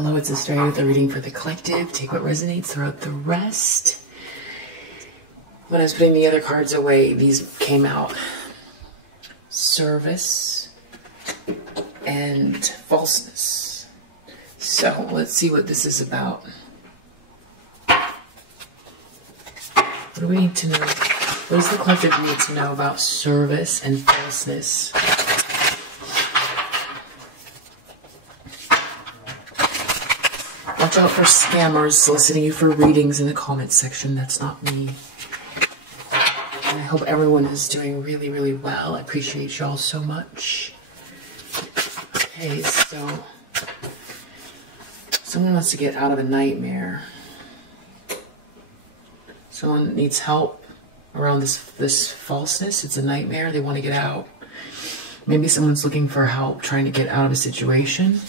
Hello, it's Australia with a reading for the collective. Take what resonates, throw out the rest. When I was putting the other cards away, these came out. Service and falseness. So let's see what this is about. What do we need to know? What does the collective need to know about service and falseness? Watch out for scammers soliciting you for readings in the comments section. That's not me. And I hope everyone is doing really, really well. I appreciate y'all so much. Okay, so someone wants to get out of a nightmare. Someone needs help around this falseness. It's a nightmare. They want to get out. Maybe someone's looking for help trying to get out of a situation.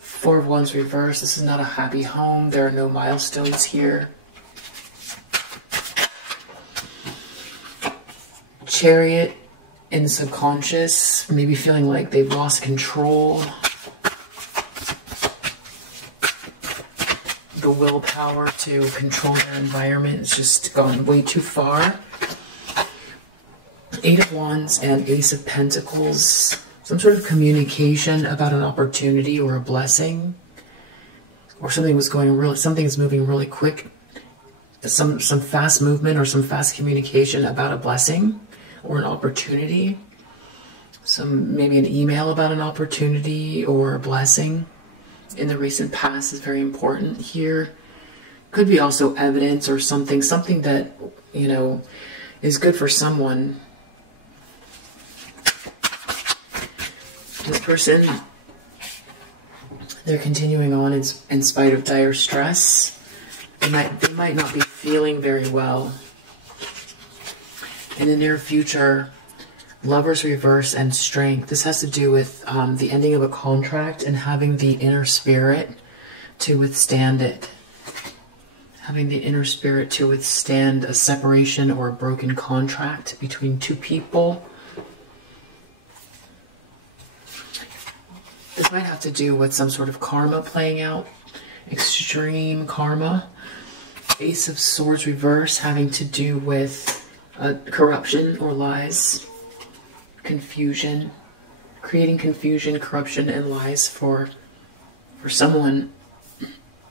Four of Wands reversed. This is not a happy home. There are no milestones here. Chariot in the subconscious. Maybe feeling like they've lost control. The willpower to control their environment is just gone way too far. Eight of Wands and Ace of Pentacles. Some sort of communication about an opportunity or a blessing, or something's moving really quick. Some fast movement or some fast communication about a blessing or an opportunity. Maybe an email about an opportunity or a blessing in the recent past is very important here. Could be also evidence or something that, you know, is good for someone. This person, they're continuing on in spite of dire stress. They might not be feeling very well. In the near future, Lovers reverse and Strength. This has to do with the ending of a contract and having the inner spirit to withstand it. Having the inner spirit to withstand a separation or a broken contract between two people. This might have to do with some sort of karma playing out. Extreme karma. Ace of Swords reverse having to do with corruption or lies. Confusion. Creating confusion, corruption, and lies for someone.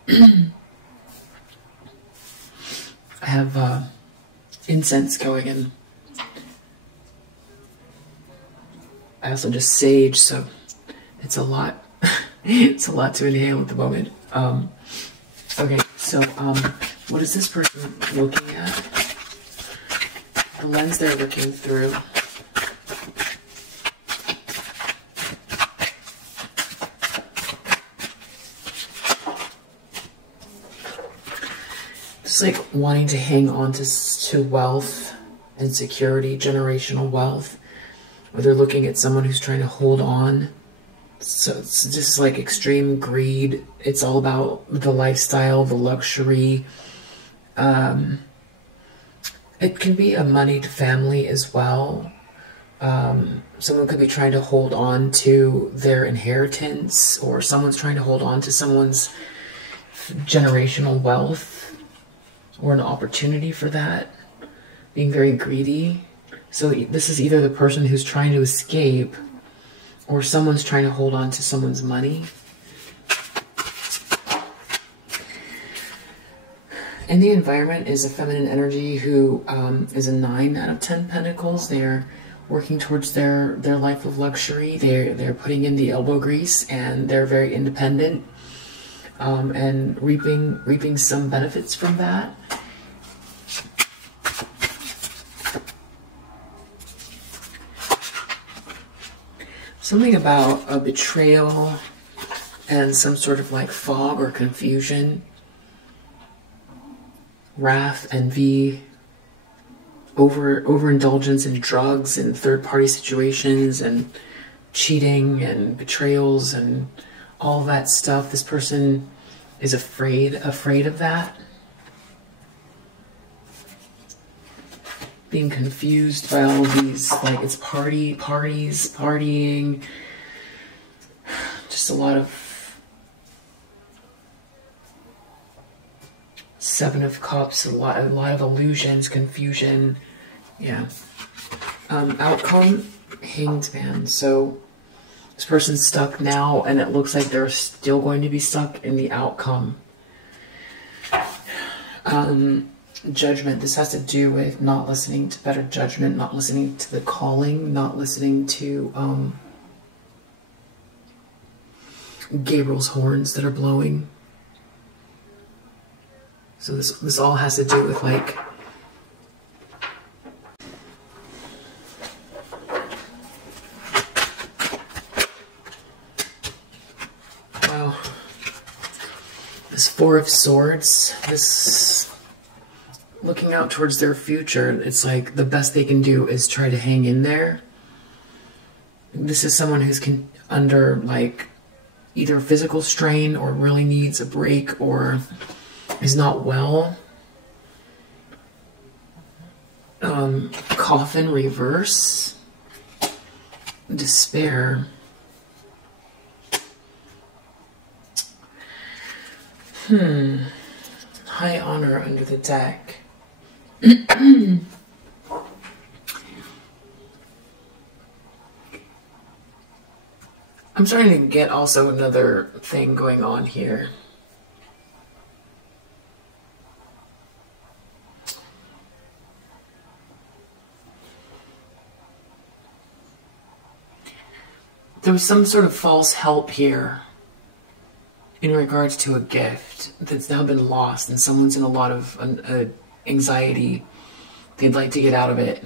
I have incense going in. I also just sage, so it's a lot. It's a lot to inhale at the moment. Okay, so what is this person looking at? The lens they're looking through. It's like wanting to hang on to wealth and security, generational wealth. Or they're looking at someone who's trying to hold on. So it's just like extreme greed. It's all about the lifestyle, the luxury. It can be a moneyed family as well. Someone could be trying to hold on to their inheritance, or someone's trying to hold on to someone's generational wealth or an opportunity for that. Being very greedy. So this is either the person who's trying to escape, or someone's trying to hold on to someone's money. In the environment is a feminine energy who is a 9 out of 10 pentacles. They're working towards their life of luxury. They're putting in the elbow grease, and they're very independent and reaping some benefits from that. Something about a betrayal and some sort of like fog or confusion. Wrath, envy, overindulgence in drugs and third-party situations and cheating and betrayals and all that stuff. This person is afraid of that. being confused by all of these, like it's partying, just a lot of Seven of Cups, a lot of illusions, confusion. Yeah. Outcome, Hanged Man. So this person's stuck now, and it looks like they're still going to be stuck in the outcome. Judgment. This has to do with not listening to better judgment, not listening to the calling, not listening to Gabriel's horns that are blowing. So this all has to do with like wow. This Four of Swords, this looking out towards their future, it's like the best they can do is try to hang in there. This is someone who's under like either physical strain or really needs a break or is not well. Coffin reverse. Despair. High honor under the deck. I'm starting to get also another thing going on here. There was some sort of false help here in regards to a gift that's now been lost, and someone's in a lot of anxiety. They'd like to get out of it.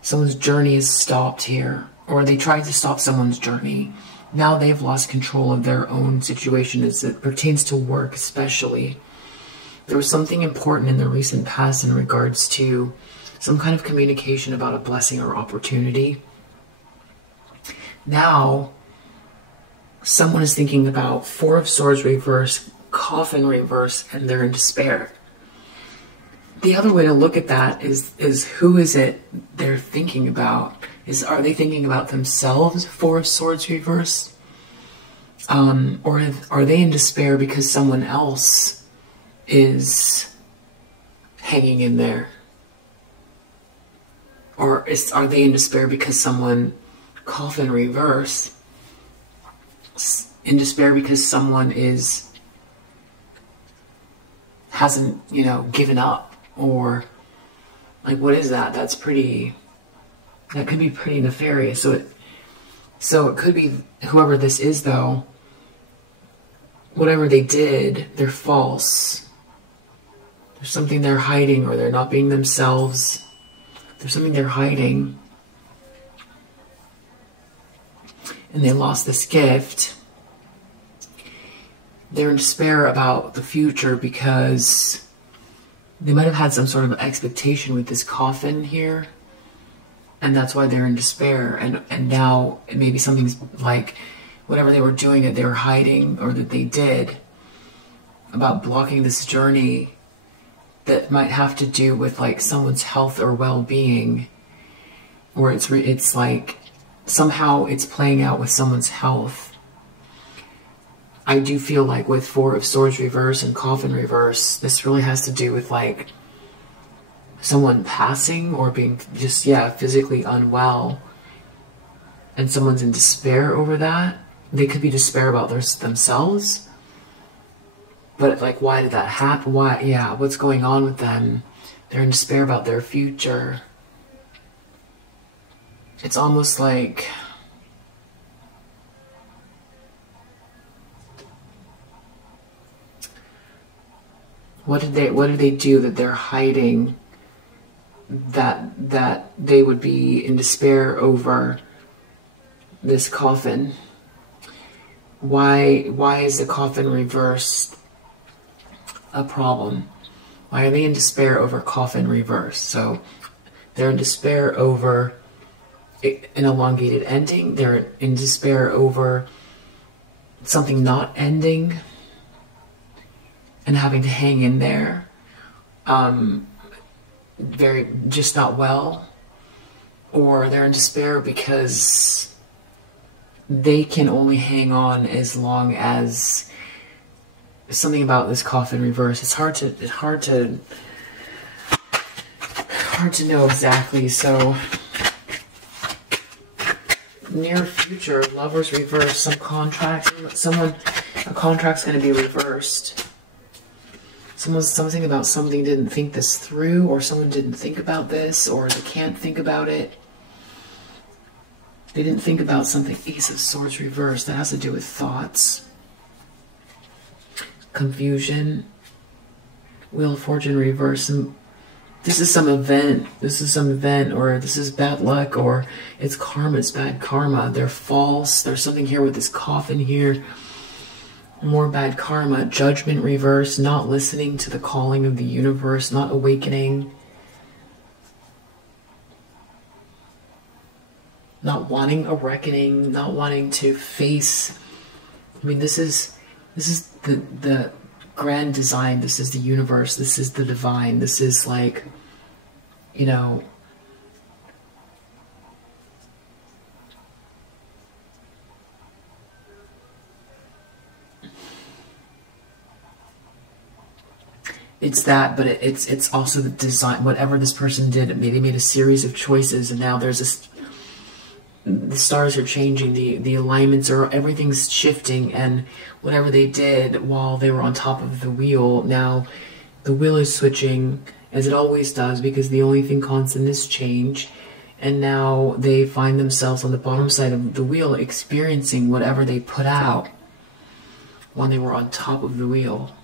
Someone's journey is stopped here, or they tried to stop someone's journey. Now they've lost control of their own situation as it pertains to work especially. There was something important in the recent past in regards to some kind of communication about a blessing or opportunity. Now, someone is thinking about Four of Swords reverse, Coffin reverse, and they're in despair. The other way to look at that is who is it they're thinking about? Are they thinking about themselves, Four of Swords reverse? Or are they in despair because someone else is hanging in there? Or are they in despair because someone, Coffin reverse, in despair because someone hasn't, given up? Or like, what is that? That could be pretty nefarious. So it could be whoever this is, though, whatever they did, they're false. There's something they're hiding, or they're not being themselves. There's something they're hiding. And they lost this gift. They're in despair about the future because they might have had some sort of expectation with this coffin here. And that's why they're in despair. And now maybe something's like whatever they were doing that they were hiding or that they did about blocking this journey that might have to do with like someone's health or well-being, or it's like somehow it's playing out with someone's health. I do feel like with Four of Swords reverse and Coffin reverse, this really has to do with like someone passing or being just, physically unwell. And someone's in despair over that. They could be despair about themselves. But like, why did that happen? Why, what's going on with them? They're in despair about their future. It's almost like what did they do that they're hiding that they would be in despair over this coffin? Why is the coffin reversed a problem? Why are they in despair over coffin reverse? So they're in despair over an elongated ending. They're in despair over something not ending and having to hang in there. just not well, or they're in despair because they can only hang on as long as something about this coffin reverse. It's hard to know exactly. So near future, lovers reverse, a contract's going to be reversed. Something about somebody didn't think this through, or someone didn't think about this, or they can't think about it. They didn't think about something. Ace of Swords reversed. That has to do with thoughts. Confusion. Wheel of Fortune reversed. This is some event. Or this is bad luck, or it's karma. It's bad karma. They're false. There's something here with this coffin here. More bad karma. Judgment reverse. Not listening to the calling of the universe. Not awakening. Not wanting a reckoning. Not wanting to face. I mean, this is the grand design. This is the universe. This is the divine. This is like, you know, it's that, but it's also the design. Whatever this person did, they made a series of choices, and now there's this. The stars are changing. The alignments are, everything's shifting, and whatever they did while they were on top of the wheel, now the wheel is switching, as it always does, because the only thing constant is change. And now they find themselves on the bottom side of the wheel, experiencing whatever they put out when they were on top of the wheel.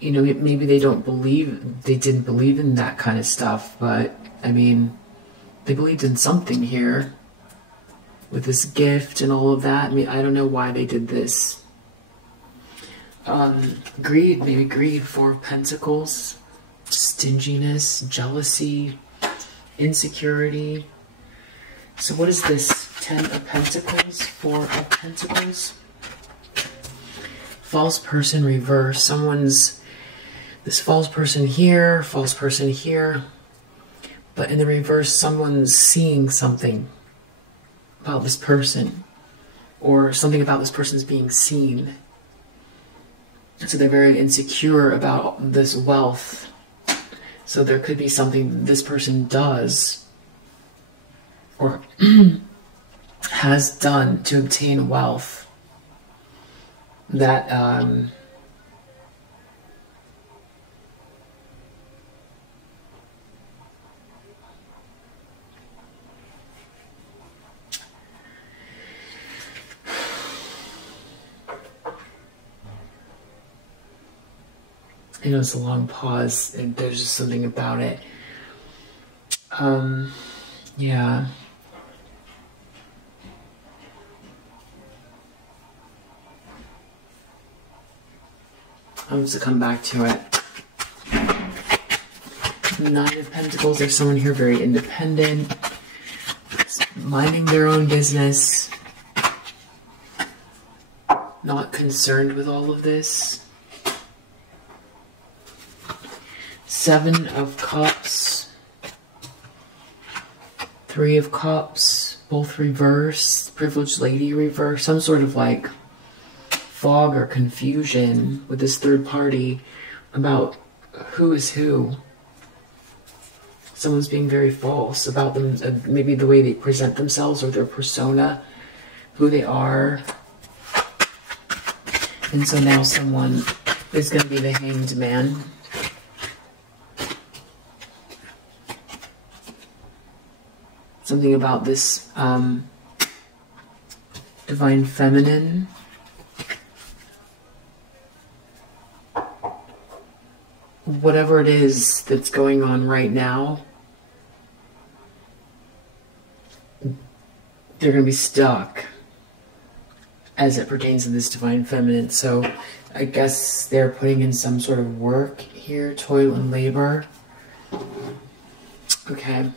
You know, maybe they didn't believe in that kind of stuff, but, I mean, they believed in something here with this gift and all of that. I mean, I don't know why they did this. Greed, maybe greed. Four of Pentacles, stinginess, jealousy, insecurity. So what is this? 10 of Pentacles, 4 of Pentacles. False person reverse. This false person here, but in the reverse, someone's seeing something about this person, or something about this person's being seen. So they're very insecure about this wealth. So there could be something this person does, or has done to obtain wealth that, I know it's a long pause, and there's just something about it. Yeah. I'm just gonna come back to it. 9 of Pentacles, there's someone here very independent, minding their own business, not concerned with all of this. 7 of Cups, 3 of Cups, both reverse, Privileged Lady reverse, some sort of like fog or confusion with this third party about who is who. Someone's being very false about them, maybe the way they present themselves or their persona, who they are. And so now someone is going to be the Hanged Man. Something about this Divine Feminine. Whatever it is that's going on right now, they're going to be stuck as it pertains to this Divine Feminine. So I guess they're putting in some sort of work here, toil and labor. Okay.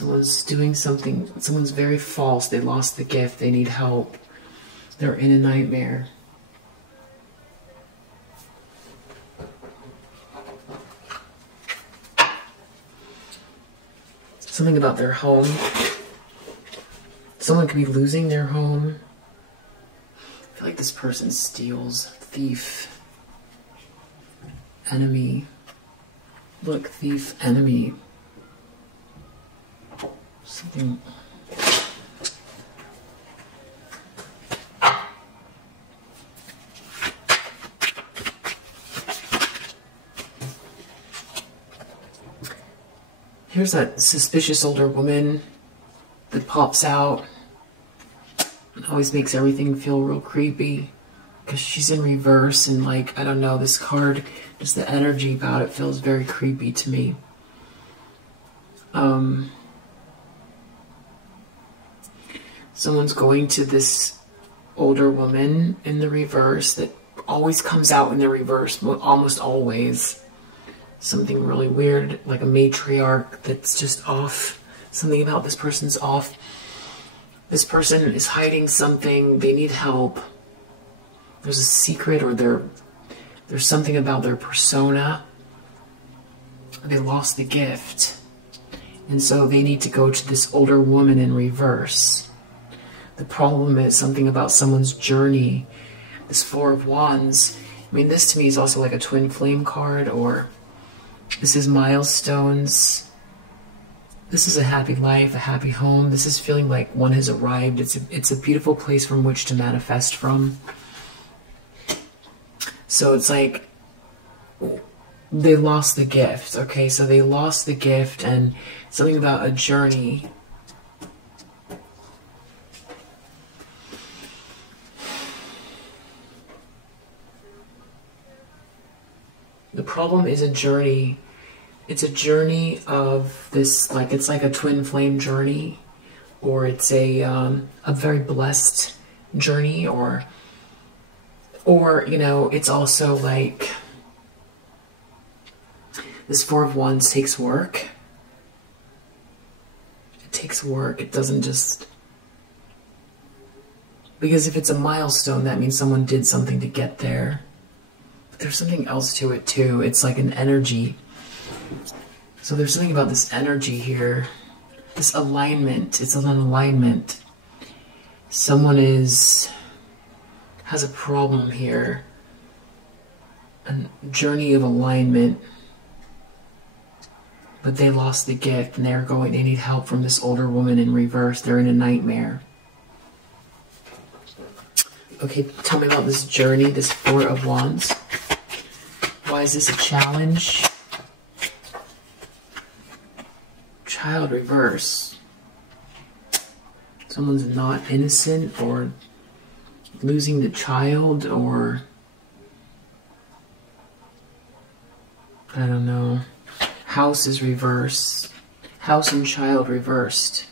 Someone's doing something, someone's very false. They lost the gift. They need help. They're in a nightmare. Something about their home. Someone could be losing their home. I feel like this person steals. Thief. Enemy. Look, thief, enemy. Something. Here's that suspicious older woman that pops out and always makes everything feel real creepy because she's in reverse, and like, I don't know, this card, just the energy about it feels very creepy to me. Someone's going to this older woman in the reverse that always comes out in the reverse, almost always. Something really weird, like a matriarch that's just off. Something about this person's off. This person is hiding something. They need help. There's a secret, or there's something about their persona. They lost the gift. And so they need to go to this older woman in reverse. The problem is something about someone's journey. This Four of Wands. I mean, this to me is also like a twin flame card, or this is milestones. This is a happy life, a happy home. This is feeling like one has arrived. It's a beautiful place from which to manifest from. So it's like they lost the gift. Okay, so they lost the gift, and something about a journey. The problem is a journey. It's a journey of this, like, it's like a twin flame journey, or it's a very blessed journey, or you know, it's also like this Four of Wands takes work. It takes work. It doesn't just, because if it's a milestone, that means someone did something to get there. There's something else to it too. It's like an energy. So there's something about this energy here. This alignment. It's an alignment. Someone has a problem here. A journey of alignment. But they lost the gift, and they need help from this older woman in reverse. They're in a nightmare. Okay, tell me about this journey, this Four of Wands. Why is this a challenge? Child reverse. Someone's not innocent, or losing the child, or I don't know. House is reversed. House and child reversed.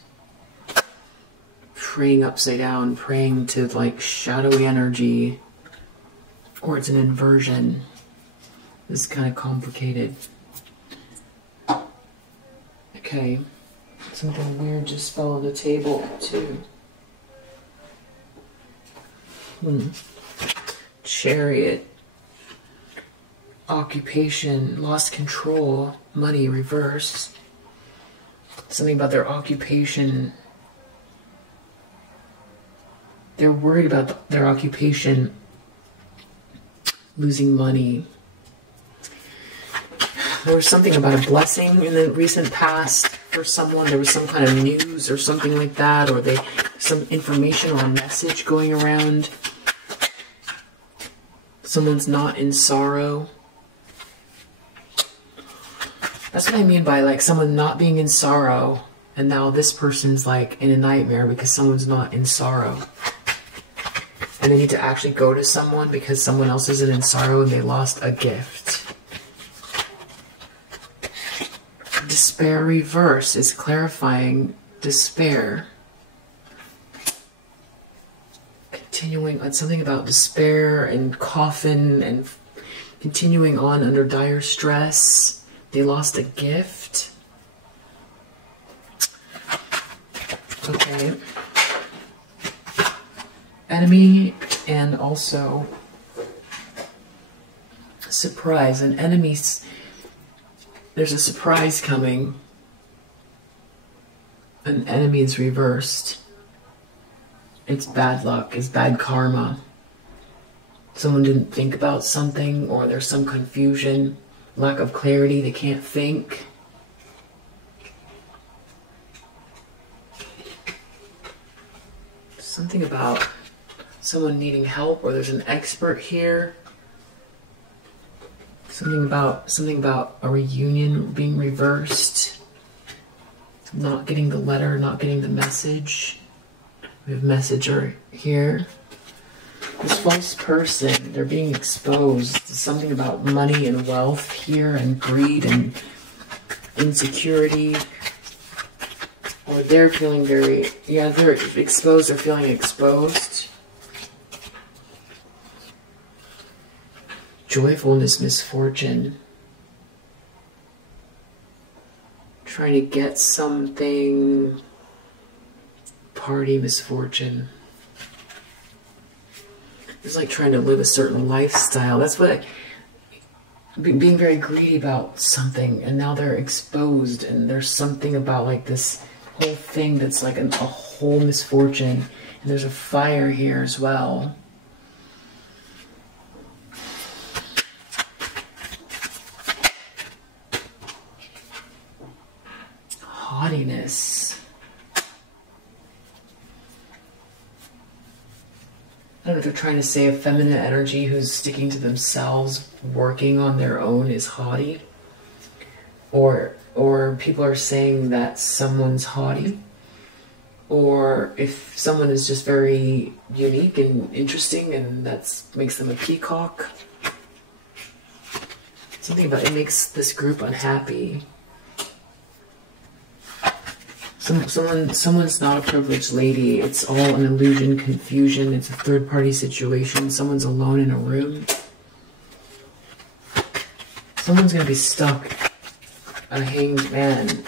Praying upside down, praying to like shadowy energy, or it's an inversion. This is kind of complicated. Okay, something weird just fell on the table too. Chariot. Occupation, lost control, money reversed. Something about their occupation. They're worried about their occupation losing money. There was something about a blessing in the recent past for someone. There was some kind of news or something like that, or some information or a message going around. Someone's not in sorrow. That's what I mean by like someone not being in sorrow, and now this person's like in a nightmare because someone's not in sorrow. And they need to actually go to someone because someone else isn't in sorrow and they lost a gift. Despair reverse is clarifying despair. Continuing on something about despair and coffin and continuing on under dire stress. They lost a gift. Okay. Enemy and also surprise. An enemy's, there's a surprise coming. An enemy is reversed. It's bad luck, it's bad karma. Someone didn't think about something, or there's some confusion, lack of clarity, they can't think. Something about someone needing help, or there's an expert here. Something about a reunion being reversed. Not getting the letter, not getting the message. We have messenger here. This false person, they're being exposed. Something about money and wealth here, and greed and insecurity. Or they're feeling very, yeah, they're exposed, they're feeling exposed. Joyfulness, misfortune. Trying to get something. Party, misfortune. It's like trying to live a certain lifestyle. That's what being very greedy about something, and now they're exposed, and there's something about like this whole thing that's like a whole misfortune, and there's a fire here as well. Haughtiness. I don't know if they're trying to say a feminine energy who's sticking to themselves, working on their own, is haughty. Or people are saying that someone's haughty. Or if someone is just very unique and interesting, and that makes them a peacock. Something about it makes this group unhappy. Someone's not a privileged lady. It's all an illusion, confusion. It's a third-party situation. Someone's alone in a room. Someone's going to be stuck. A hanged man.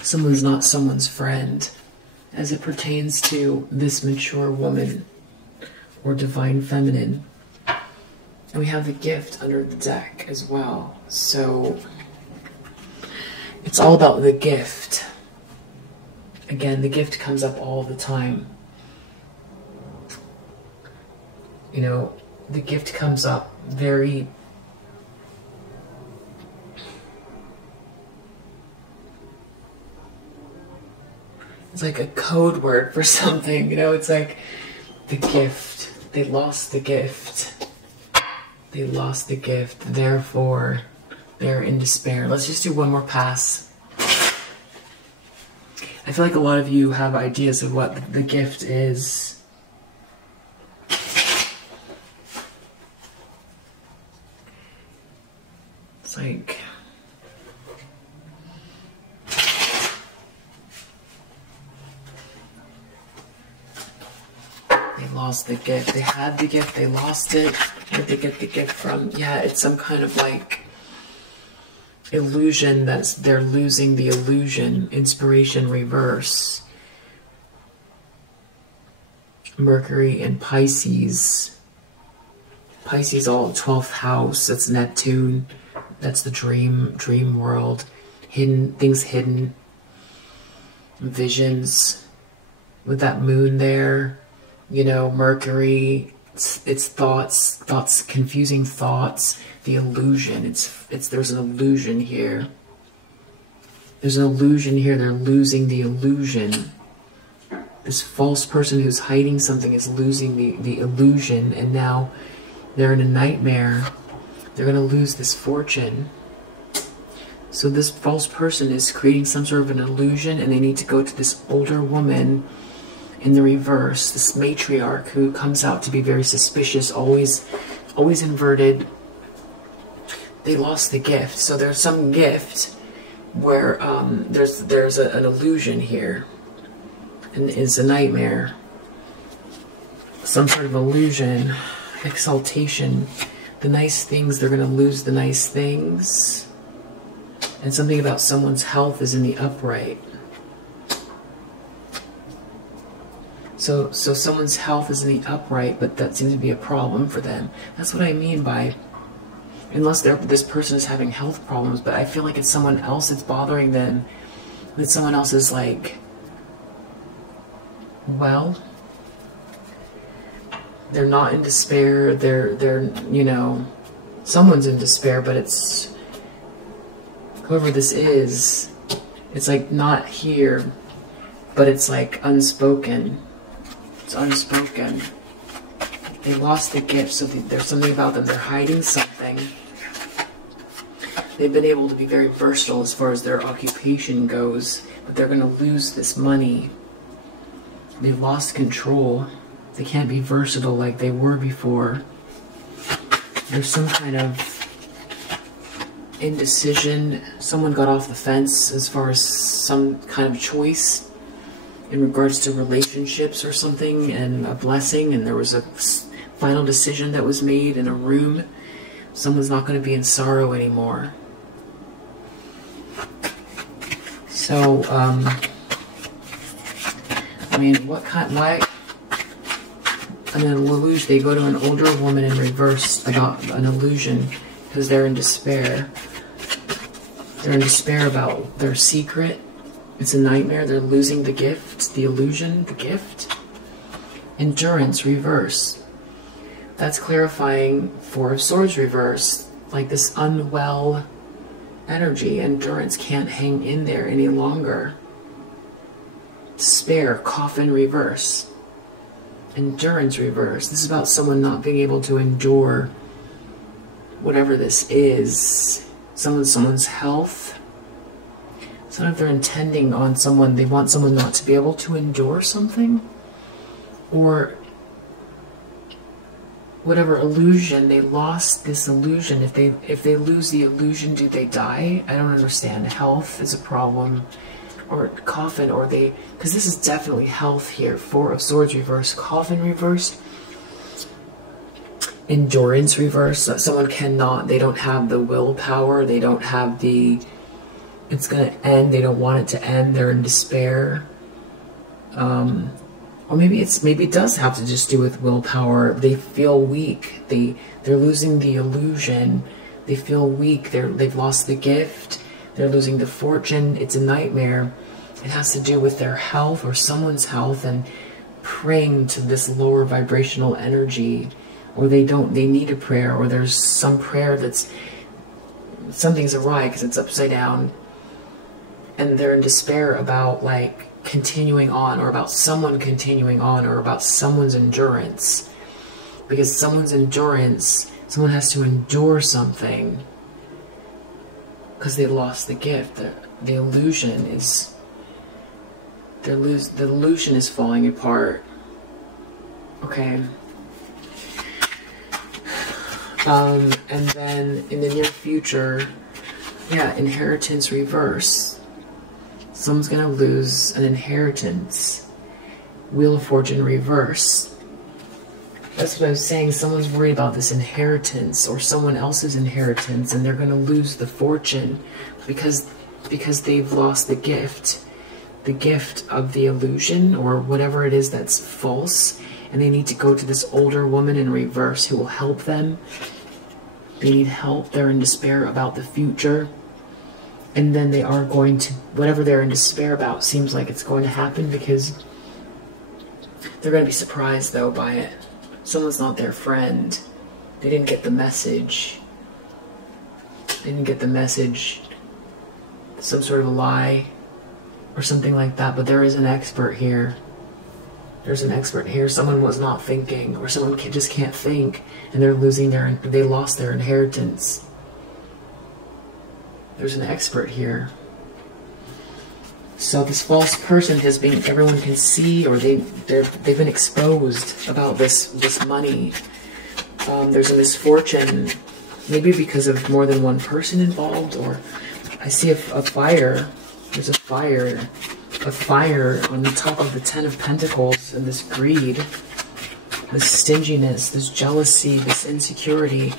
Someone's not someone's friend, as it pertains to this mature woman or divine feminine. And we have the gift under the deck as well. So it's all about the gift. Again, the gift comes up all the time. You know, the gift comes up very... It's like a code word for something, you know, it's like the gift. They lost the gift. They lost the gift, therefore they're in despair. Let's just do one more pass. I feel like a lot of you have ideas of what the gift is. It's like... they lost the gift. They had the gift, they lost it. Where did they get the gift from? Yeah, it's some kind of like illusion that's, they're losing the illusion. Inspiration reverse. Mercury and Pisces. Pisces all 12th house. That's Neptune. That's the dream world. Hidden things, hidden visions. With that moon there, you know, Mercury. It's thoughts, confusing thoughts. The illusion. It's there's an illusion here. There's an illusion here. They're losing the illusion. This false person who's hiding something is losing the illusion, and now they're in a nightmare. They're going to lose this fortune. So this false person is creating some sort of an illusion, and they need to go to this older woman in the reverse, this matriarch who comes out to be very suspicious, always inverted. They lost the gift. So there's some gift where there's an illusion here. And it's a nightmare. Some sort of illusion, exaltation. The nice things, they're going to lose the nice things. And something about someone's health is in the upright. So someone's health is in the upright, but that seems to be a problem for them. That's what I mean by, unless this person is having health problems, but I feel like it's someone else that's bothering them, that someone else is like, well, they're not in despair, they're you know, someone's in despair, but it's, whoever this is, it's like not here, but it's like unspoken. It's unspoken. They lost the gift, so there's something about them. They're hiding something. They've been able to be very versatile as far as their occupation goes, but they're going to lose this money. They've lost control. They can't be versatile like they were before. There's some kind of indecision. Someone got off the fence as far as some kind of choice in regards to relationships or something, and a blessing, and there was a final decision that was made in a room. Someone's not going to be in sorrow anymore. So, I mean, why, an illusion, they go to an older woman in reverse about an illusion, because they're in despair. They're in despair about their secret. It's a nightmare. They're losing the gift, the illusion, the gift. Endurance, reverse. That's clarifying Four of Swords reverse. Like this unwell energy. Endurance can't hang in there any longer. Despair, coffin reverse. Endurance reverse. This is about someone not being able to endure whatever this is. Someone's health. It's not if they're intending on someone, they want someone not to be able to endure something, or whatever illusion, they lost this illusion. If they lose the illusion, do they die? I don't understand. Health is a problem, or coffin, or because this is definitely health here. Four of Swords reverse, coffin reverse, endurance reverse. Someone cannot, they don't have the willpower, they don't have the, it's going to end, they don't want it to end, they're in despair. Or maybe it does have to just do with willpower. They feel weak. They're losing the illusion. They feel weak. They've lost the gift. They're losing the fortune. It's a nightmare. It has to do with their health or someone's health, and praying to this lower vibrational energy. Or they need a prayer, or there's some prayer that's, something's awry because it's upside down. And they're in despair about like continuing on, or about someone continuing on, or about someone's endurance. Because someone's endurance, someone has to endure something because they lost the gift. The illusion is, the illusion is falling apart. Okay. And then in the near future, yeah, inheritance reverse. Someone's going to lose an inheritance. Wheel of Fortune reverse. That's what I was saying. Someone's worried about this inheritance, or someone else's inheritance, and they're going to lose the fortune because they've lost the gift of the illusion, or whatever it is that's false, and they need to go to this older woman in reverse who will help them. They need help. They're in despair about the future. And then they are going to, whatever they're in despair about seems like it's going to happen, because they're going to be surprised though by it. Someone's not their friend. They didn't get the message. They didn't get the message. Some sort of a lie or something like that. But there is an expert here. There's an expert here. Someone was not thinking, or someone just can't think, and they're losing they lost their inheritance. There's an expert here. So this false person has been, everyone can see, or they've been exposed about this money. There's a misfortune, maybe because of more than one person involved, or I see a fire. There's a fire on the top of the Ten of Pentacles, and this greed, this stinginess, this jealousy, this insecurity,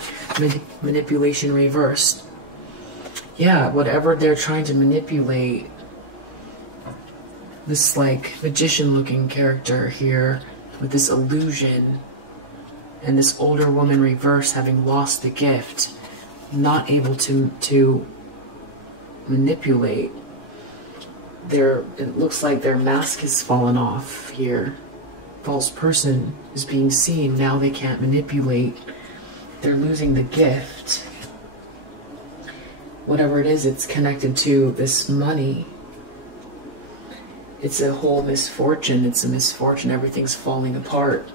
manipulation reversed. Yeah, whatever they're trying to manipulate, this like magician looking character here with this illusion, and this older woman reverse having lost the gift, not able to manipulate. It looks like their mask has fallen off here. False person is being seen. Now they can't manipulate. They're losing the gift. Whatever it is, it's connected to this money. It's a whole misfortune. It's a misfortune. Everything's falling apart.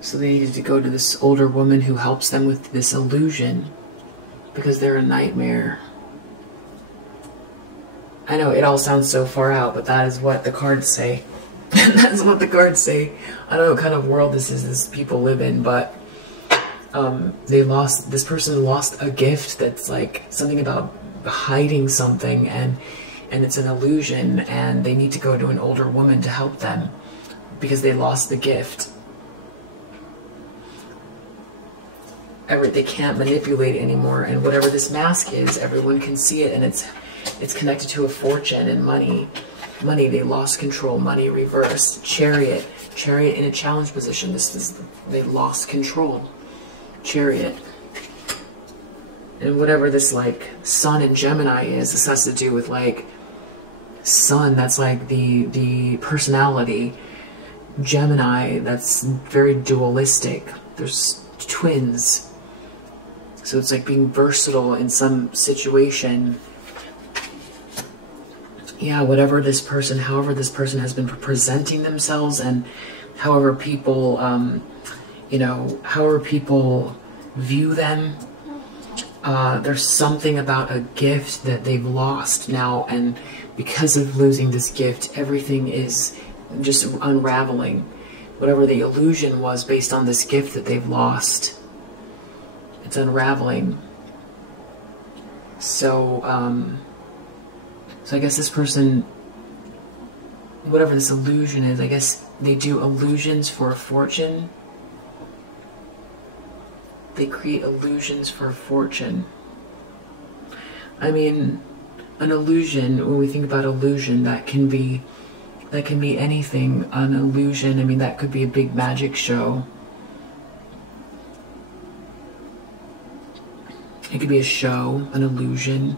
So they needed to go to this older woman who helps them with this illusion because they're a nightmare. I know it all sounds so far out, but that is what the cards say. That's what the cards say. I don't know what kind of world this people live in, but this person lost a gift that's like something about hiding something, and it's an illusion, and they need to go to an older woman to help them because they lost the gift. They can't manipulate anymore, and whatever this mask is, everyone can see it, and it's connected to a fortune and money. Money, they lost control. Money reversed. Chariot in a challenge position. They lost control. Chariot. And whatever this like sun in Gemini is, this has to do with like sun, that's like the personality. Gemini, that's very dualistic. There's twins. So it's like being versatile in some situation. Yeah, however this person has been presenting themselves, and however people, however people view them, there's something about a gift that they've lost now, and because of losing this gift, everything is just unraveling. Whatever the illusion was based on this gift that they've lost, it's unraveling. So I guess this person, whatever this illusion is, I guess they do illusions for a fortune. They create illusions for a fortune. I mean, an illusion, when we think about illusion, that can be anything. An illusion, I mean, that could be a big magic show. It could be a show, an illusion.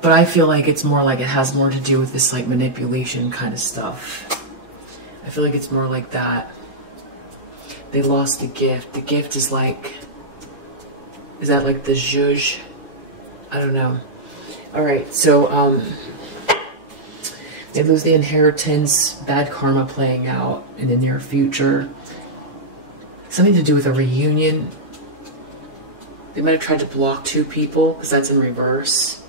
But I feel like it's more like it has more to do with this like manipulation kind of stuff. I feel like it's more like that. They lost the gift. The gift is like, is that like the zhuzh? I don't know. Alright, so they lose the inheritance, bad karma playing out in the near future. Something to do with a reunion. They might have tried to block two people, because that's in reverse.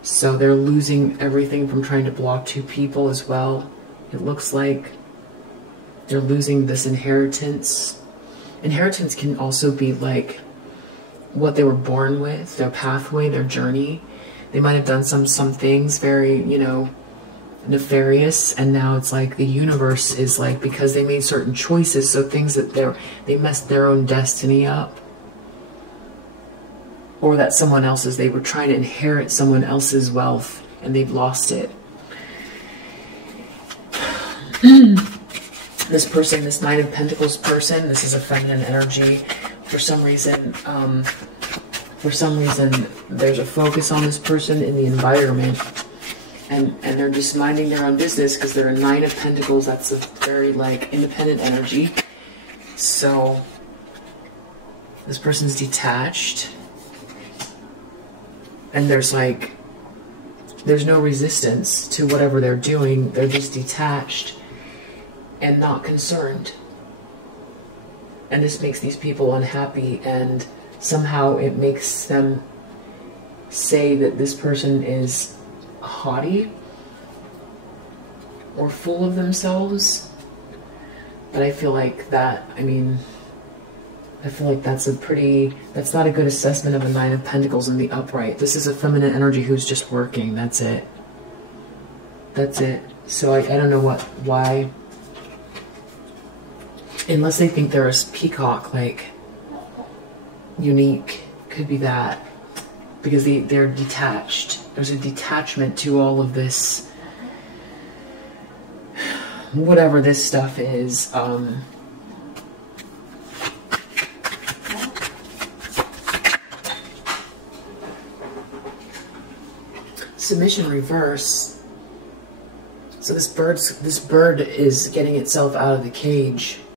So they're losing everything from trying to block two people as well. It looks like they're losing this inheritance. Inheritance can also be like what they were born with, their pathway, their journey. They might have done some things very, nefarious, and now it's like the universe is like, because they made certain choices, so things that they messed their own destiny up. Or that someone else's, they were trying to inherit someone else's wealth and they've lost it. This person, this Nine of Pentacles person, this is a feminine energy. For some reason, there's a focus on this person in the environment. And they're just minding their own business because they're a Nine of Pentacles. That's a very like independent energy. So this person's detached. And there's no resistance to whatever they're doing. They're just detached and not concerned. And this makes these people unhappy, and somehow it makes them say that this person is haughty or full of themselves. But I feel like that, I feel like that's not a good assessment of a Nine of Pentacles in the upright. This is a feminine energy who's just working. That's it. That's it. So I don't know why. Unless they think they're a peacock, like, unique. Could be that. because they're detached. There's a detachment to all of this, whatever this stuff is. Submission reverse. So this bird is getting itself out of the cage.